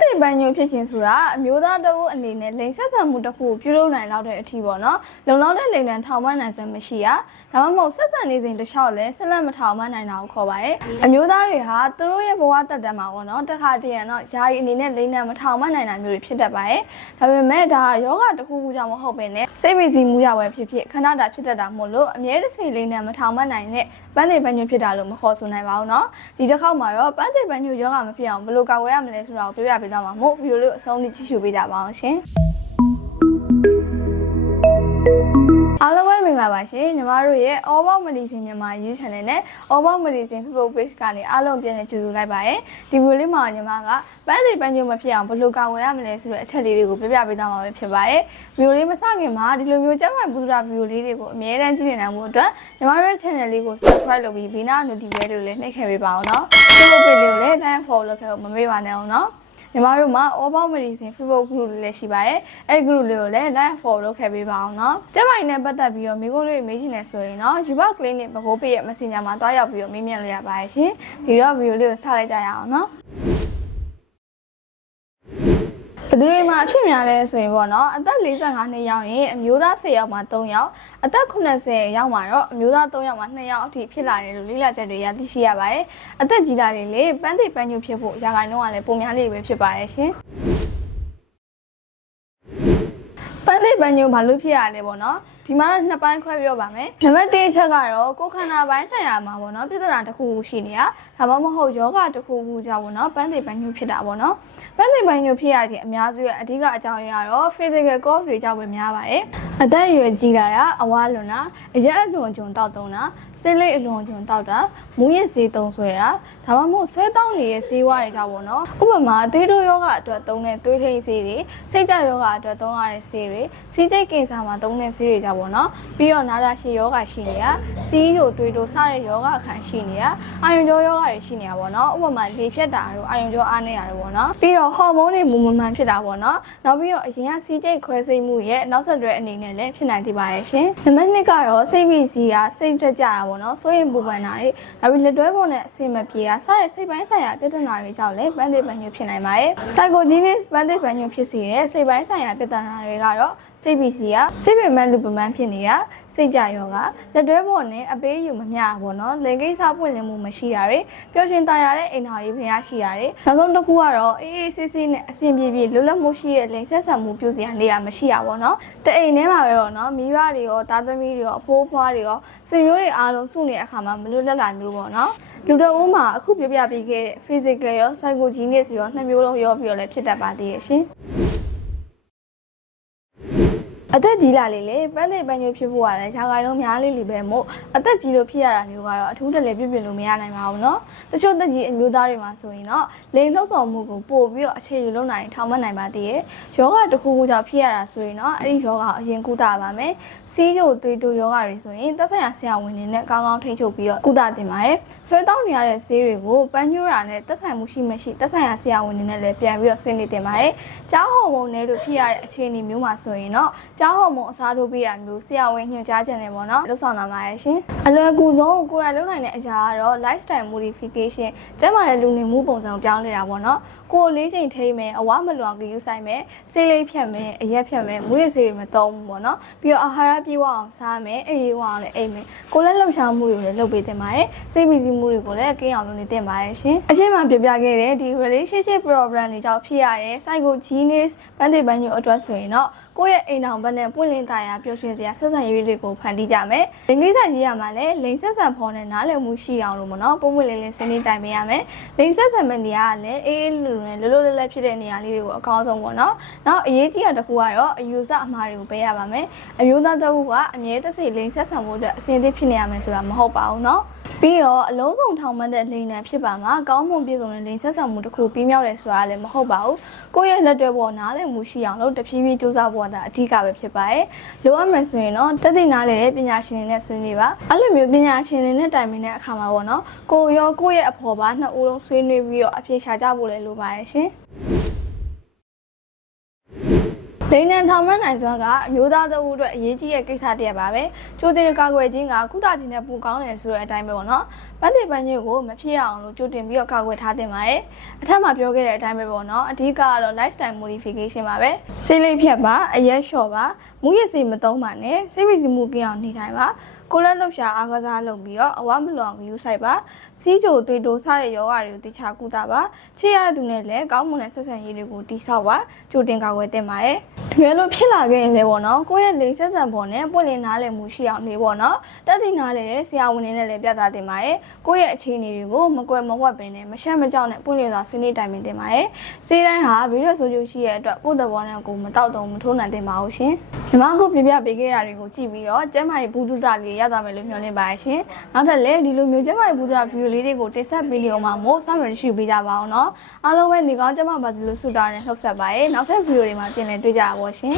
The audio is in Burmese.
သက်သေပိုင်ညွဖြစ်ခြင်းဆိုတာအမျိုးသားတအုပ်အနေနဲ့လိင်ဆက်ဆံမှုတစ်ခုပြုလုပ်နိုင်လောက်တဲ့အထီးပေါ့နော်လုံလောက်တဲ့လိင်တန်ထောင်မနိုင်စွမ်းမရှိရဒါမှမဟုတ်ဆက်ဆံနေစဉ်တစ်လျှောက်လည်းဆက်လက်မထောင်မနိုင်တာကိုခေါ်ပါတယ်အမျိုးသားတွေဟာသူတို့ရဲ့ဘဝတက်တမ်းမှာပေါ့နော်တစ်ခါတည်းရန်တော့ယာယီအနေနဲ့လိင်တန်မထောင်မနိုင်တာမျိုးတွေဖြစ်တတ်ပါတယ်ဒါပေမဲ့ဒါယောဂတစ်ခုခုကြောင့်မဟုတ်ပဲနဲ့စိတ်မိစီမှုရပဲဖြစ်ဖြစ်ခန္ဓာတာဖြစ်တတ်တာမို့လို့အမြဲတစေလိင်တန်မထောင်မနိုင်တဲ့ပန်းသိပန်းညွဖြစ်တာလို့မခေါ်ဆိုနိုင်ပါဘူးနော်ဒီတစ်ခေါက်မှာတော့ပန်းသိပန်းညွယောဂမဖြစ်အောင်ဘယ်လိုကာကွယ်ရမလဲဆိုတာကိုပြောပြပေးသွားမှာမို့ဗီဒီယိုလေးကိုအဆုံးထိကြည့်ရှုပေးကြပါအောင်ရှင်အားလုံးပဲမင်္ဂလာပါရှင်ညီမတို့ရဲ့ All About Medicine မြန်မာ YouTube Channel နဲ့ All About Medicine Facebook Page ကနေအားလုံးပြန်လည်ကြိုဆိုလိုက်ပါရယ်ဒီဗီဒီယိုလေးမှာညီမကပန်းစီပန်းညိုမဖြစ်အောင်ဘယ်လိုကာကွယ်ရမလဲဆိုတဲ့အချက်လေးတွေကိုပြပြပေးသွားမှာပဲဖြစ်ပါတယ်ဗီဒီယိုလေးမစခင်မှာဒီလိုမျိုးကျန်းမာပူဒရာဗီဒီယိုလေးတွေကိုအမြဲတမ်းကြည့်နေနိုင်မှုအတွက်ညီမတို့ရဲ့ channel လေးကို subscribe လုပ်ပြီးဘေးနား notification လေးလည်းနှိပ်ခဲ့ပေးပါအောင်နော် Facebook Page လေးကိုလည်း like follow လုပ်ခဲ့ဖို့မမေ့ပါနဲ့အောင်နော် ညီမတို့မှာ All About Medicine Facebook group လေးလည်းရှိပါတယ်။အဲဒီ group လေးကိုလည်း like follow လုပ်ခဲ့ပေးပါအောင်နော်။ကျမကြီးနဲ့ပတ်သက်ပြီးတော့မိကုန်းလေးမေးချင်တယ်ဆိုရင်တော့ Yuba Clinic ဘကိုးပေးရဲ့ Messenger မှာတွားရောက်ပြီးတော့မေးမြန်းလို့ရပါတယ်ရှင်။ဒီတော့ video လေးကိုစလိုက်ကြရအောင်နော်။ဘယ် သူတွေမှာအဖြစ်များလဲဆိုရင်ပေါ့နော်အသက်45နှစ်ရောက်ရင်အမျိုးသား10ယောက်မှာ3ယောက်အသက်80ရောက်မှာတော့အမျိုးသား3ယောက်မှာ2ယောက်အထိဖြစ်လာတယ်လို့လေ့လာချက်တွေရသိရှိရပါတယ်အသက်ကြီးလာတယ်လေပန်းသိပန်းညုဖြစ်ဖို့ရာဂိုင်နှုန်းကလည်းပုံများလေးပဲဖြစ်ပါတယ်ရှင်ပန်းသိပန်းညုဘာလို့ဖြစ်ရလဲပေါ့နော် ဒီမှာနှစ်ပိုင်းခွဲပြောပါမယ်နံပါတ်1အချက်ကတော့ကိုယ်ခန္ဓာပိုင်းဆိုင်ရာမှာပေါ့နော်ပြဿနာတစ်ခုခုရှိနေတာဒါမှမဟုတ်ယောဂတစ်ခုခုကြောင့်ပေါ့နော်ပန်းသိပန်းညုဖြစ်တာပေါ့နော်ပန်းသိပန်းညုဖြစ်ရခြင်းအများစုရဲ့အဓိကအကြောင်းရင်းကတော့ physical cause တွေကြောင့်ပဲများပါတယ် အသက်အရွယ်ကြီးလာတာအဝါလွန်တာအရက်အလွန်ကျွံတောက်တုံးတာစိတ်လိတ်အလွန်ကျွံတောက်တာမူးယစ်ဆေးသုံးဆွဲတာဒါမှမဟုတ်ဆွဲတောက်နေတဲ့ဆေးဝါးတွေကြောင့်ပေါ့နော်ဥပမာသွေးတိုးယောဂအတွက်သုံးတဲ့သွေးထိန်ဆေးတွေစိတ်ကြယောဂအတွက်သုံးရတဲ့ဆေးတွေစီးကျိတ်ကင်ဆာမှာသုံးတဲ့ဆေးတွေကြောင့်ပေါ့နော်ပြီးတော့နာတာရှည်ယောဂရှိနေတာစီးတို့သွေးတိုးစတဲ့ယောဂခံရှိနေတာအာယုံကြောယောဂတွေရှိနေတာပေါ့နော်ဥပမာလေဖြတ်တာတို့အာယုံကြောအားနေတာတို့ပေါ့နော်ပြီးတော့ဟော်မုန်းတွေမူမမှန်ဖြစ်တာပေါ့နော်နောက်ပြီးတော့အရင်ကစီးကျိတ်ခွဲစိတ်မှုရဲ့နောက်ဆက်တွဲအနေနဲ့လည်းဖြစ်နိုင်သေးပါတယ်ရှင်နံပါတ်2ကတော့စိတ်ဝိစီကစိတ်တက်ကြတာပေါ့နော်စိုးရင်ပူပန်တာတွေနောက်ပြီးလက်တွဲပုံနဲ့အဆင်မပြေတာစတဲ့စိတ်ပိုင်းဆိုင်ရာပြဿနာတွေကြောင့်လည်းပန်းသေးပန်းညွဖြစ်နိုင်ပါတယ် psychogenesis ပန်းသေးပန်းညွဖြစ်စေတဲ့စိတ်ပိုင်းဆိုင်ရာပြဿနာတွေကတော့ စိတ်ပီစီကစိတ်ပင်မလူပမန်းဖြစ်နေတာစိတ်ကြရောကလက်တွဲပေါ်နဲ့အပေးယူမမျှဘောနော်လင်ကိစ္စပွင့်လင်းမှုမရှိတာတွေပျော်ရွှင်တန်ရတဲ့အိမ်တော်ကြီးဖျားရှိတာတွေနောက်ဆုံးတစ်ခုကတော့အေးအေးဆေးဆေးနဲ့အဆင်ပြေပြေလွတ်လပ်မှုရှိတဲ့လိမ်ဆက်ဆံမှုပြုစရာနေရာမရှိတာဘောနော်တအိမ်ထဲမှာပဲဘောနော်မိဘတွေရောသားသမီးတွေရောအဖိုးအဖွားတွေရောဆွေမျိုးတွေအားလုံးစုနေတဲ့အခါမှာမလွတ်လပ်တာမျိုးဘောနော်လူတော်ဦးမှာအခုပြပြပေးခဲ့တဲ့ physical ရော psychogenic ရောနှစ်မျိုးလုံးရောပြီးတော့လည်းဖြစ်တတ်ပါသေးရဲ့ရှင်။ အသက်ကြီးလာလေလေပန်းသိပန်းညိုဖြစ်ဖို့ကလည်းရာဂိုင်းလုံးများလေးလေးပဲမို့အသက်ကြီးလို့ဖြစ်ရတာမျိုးကတော့အထူးတလဲပြည့်ပြည့်လို့မရနိုင်ပါဘူးနော်တချို့သက်ကြီးအမျိုးသားတွေမှာဆိုရင်တော့လိန်လှုပ်ဆောင်မှုကိုပို့ပြီးတော့အခြေယူလုံးနိုင်ထောင်မနိုင်ပါသေးရဲ့ယောဂတစ်ခုခုကြောင့်ဖြစ်ရတာဆိုရင်တော့အဲ့ဒီယောဂကိုအရင်ကုသပါမယ်စီးရုပ်သွေးတိုးယောဂတွေဆိုရင်သက်ဆိုင်ရာဆရာဝန်တွေနဲ့ကောင်းကောင်းထိန်းချုပ်ပြီးတော့ကုသတင်ပါတယ်ဆွဲတောင်းနေရတဲ့ဈေးတွေကိုပန်းညိုရာနဲ့သက်ဆိုင်မှုရှိမရှိသက်ဆိုင်ရာဆရာဝန်တွေနဲ့လည်းပြန်ပြီးတော့ဆင်းနေတင်ပါတယ်ကြားဟော်မုန်တွေလို့ဖြစ်ရတဲ့အခြေအနေမျိုးမှာဆိုရင်တော့ကြားဟော်မုန်းအစားထိုးပေးတာမျိုးဆရာဝန်ညွှန်ကြားချက်နဲ့ပေါ့နော်လှုပ်ဆောင်လာပါတယ်ရှင်အလွယ်ကူဆုံးကိုယ်တိုင်လုပ်နိုင်တဲ့အရာကတော့ lifestyle modification ကျန်းမာတဲ့လူနေမှုပုံစံကိုပြောင်းလဲတာပေါ့နော်ကိုယ်လေးချိန်ထိမယ်အဝမလွန်ကယူဆိုင်မယ်ဆေးလေးဖြတ်မယ်အရက်ဖြတ်မယ်မွေးရဆေးတွေမသုံးဘူးပေါ့နော်ပြီးတော့အာဟာရပြည့်ဝအောင်စားမယ်အေးအေးဝအောင်လည်းအိပ်မယ်ကိုယ်လည်းလှုပ်ရှားမှုတွေလည်းလုပ်ပေးတင်ပါတယ်စိတ်ပီစီမှုတွေကိုလည်းကင်းအောင်လုပ်နေတင်ပါတယ်ရှင်အချင်းမှပြပြခဲ့တဲ့ဒီ relationship problem တွေကြောင့်ဖြစ်ရတဲ့ psychogenesis ပန်းသိပန်းညိုအတွက်ဆိုရင်တော့ကိုယ့်ရဲ့အိမ်ထောင်ဘက်နဲ့ပွင့်လင်းသားရာပျော်ရွှင်စရာဆက်ဆံရေးတွေကိုဖန်တီးကြမယ်။လိင်ကိစ္စကြီးရမှာလည်းလိင်ဆက်ဆံဖော်နဲ့နားလည်မှုရှိအောင်လို့မနော်ပုံပွင့်လင်းလင်းဆွေးနွေးတိုင်ပေးရမယ်။လိင်ဆက်ဆံမဲ့နေရာကလည်းအေးအေးလူလူနဲ့လောလောလတ်လတ်ဖြစ်တဲ့နေရာလေးတွေကိုအကောင်းဆုံးပေါ့နော်။နောက်အရေးကြီးတာတစ်ခုကတော့အယူဆအမှားတွေကိုပေးရပါမယ်။အမျိုးသားတစ်ခုကအမြဲတစေလိင်ဆက်ဆံဖို့အတွက်အစဉ်အသင့်ဖြစ်နေရမယ်ဆိုတာမဟုတ်ပါဘူးနော်။ပြီးတော့အလုံးစုံထောင်မှတ်တဲ့လိန်နံဖြစ်ပါမှာကောင်းမွန်ပြည့်စုံတဲ့လိန်ဆက်ဆံမှုတစ်ခုပြီးမြောက်တယ်ဆိုတာလည်းမဟုတ်ပါဘူးကိုယ့်ရဲ့လက်တွဲပေါ်နားလည်မှုရှိအောင်လို့တဖြည်းဖြည်းစူးစမ်းဖို့ကအဓိကပဲဖြစ်ပါတယ်လိုအပ်မယ်ဆိုရင်တော့တက်သိနားလေတဲ့ပညာရှင်တွေနဲ့ဆွေးနွေးပါအဲ့လိုမျိုးပညာရှင်တွေနဲ့တိုင်ပင်တဲ့အခါမှာပေါ့နော်ကိုရောကိုယ့်ရဲ့အဖော်ပါနှစ်ဦးလုံးဆွေးနွေးပြီးတော့အပြေရှားကြဖို့လည်းလိုပါတယ်ရှင် လိန်နံထောင်မနိုင်စွမ်းကအမျိုးသားသဝအတွက်အရေးကြီးတဲ့ကိစ္စတစ်ရပ်ပါပဲကြိုတင်ကာကွယ်ခြင်းကကုသခြင်းနဲ့ပိုကောင်းတယ်ဆိုတဲ့အတိုင်းပဲပေါ့နော်ပန်းတွေပန်းညို့ကိုမဖြစ်အောင်လို့ကြိုတင်ပြီးတော့ကာကွယ်ထားတင်ပါတယ်အထက်မှာပြောခဲ့တဲ့အတိုင်းပဲပေါ့နော်အဓိကကတော့ lifestyle modification ပါပဲဆေးလိပ်ဖြတ်ပါအရက်လျှော့ပါမူရည်စေမသုံးပါနဲ့စိတ်ဝိစီမှုကင်းအောင်နေထိုင်ပါ ကိုလက်လှုပ်ရှားအားကစားလုပ်ပြီးတော့အဝမလွန်ယူဆိုင်ပါစီးကြိုတွေးတိုးစားတဲ့ယောဂတွေကိုတခြားကုသပါချစ်ရတဲ့သူနဲ့လည်းကောင်းမွန်တဲ့ဆက်ဆံရေးတွေကိုတိဆောက်ပါကြိုတင်ကာကွယ်တင်ပါတယ်တကယ်လို့ဖြစ်လာခဲ့ရင်လည်းပေါ့နော်ကိုယ့်ရဲ့လိင်ဆက်ဆံပုံနဲ့ပွင့်လင်းနားလည်မှုရှိအောင်နေပေါ့နော်တက်သိနားလည်တဲ့ဆရာဝန်တွေနဲ့လည်းပြသတင်ပါတယ်ကိုယ့်ရဲ့အခြေအနေတွေကိုမကွယ်မဝက်ပင်နဲ့မရှက်မကြောက်နဲ့ပွင့်လင်းစွာဆွေးနွေးတိုင်ပင်တင်ပါတယ်စေးတိုင်းဟာဗီဒီယိုဆိုကျရှိရဲ့အတွက်ကိုယ့်သဘောနဲ့ကိုယ်မတောက်တော့မထိုးနိုင်တင်ပါဘူးရှင်ညီမအခုပြပြပေးခဲ့တာတွေကိုကြည့်ပြီးတော့ကျမ်းမာရေးဘူးတုတလေးရသွားမယ်လို့မျှော်လင့်ပါတယ်ရှင်နောက်ထပ်လည်းဒီလိုမျိုးကျမ်းမာရေးဘူးတုတဗီဒီယိုလေးတွေကိုတင်ဆက်ပေးနေအောင်မှာမို့စောင့်မျှော်ကြည့်ပေးကြပါအောင်နော်အားလုံးပဲနေကောင်းကျမ်းမာပါစေလို့ဆုတောင်းနဲ့နှုတ်ဆက်ပါတယ်နောက်ထပ်ဗီဒီယိုတွေမှာပြန်လည်တွေ့ကြပါပါရှင်